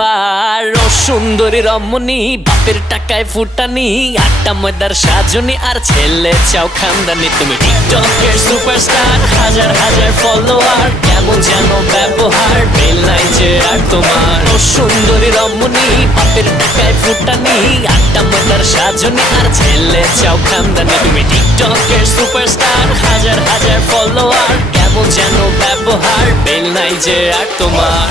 বারো সুন্দরী রমণী, বাপের টাকায় ফুটানি, আটটা ময়দার সাজনি আর ছেলে চাও খানদানি। তুমি টিকটকের সুপারস্টার, হাজার হাজার ফলোয়ার, কেমন যেন ব্যবহার, মিল নাই যে আর তোমার। ও সুন্দরী রমণী, বাপের টাকায় ফুটানি, আটটা ময়দার সাজনি আর ছেলে চাও খানদানি। তুমি টিকটকের সুপারস্টার, হাজার হাজার ফলোয়ার, কেমন যেন ব্যবহার, মিল নাই যে আর তোমার।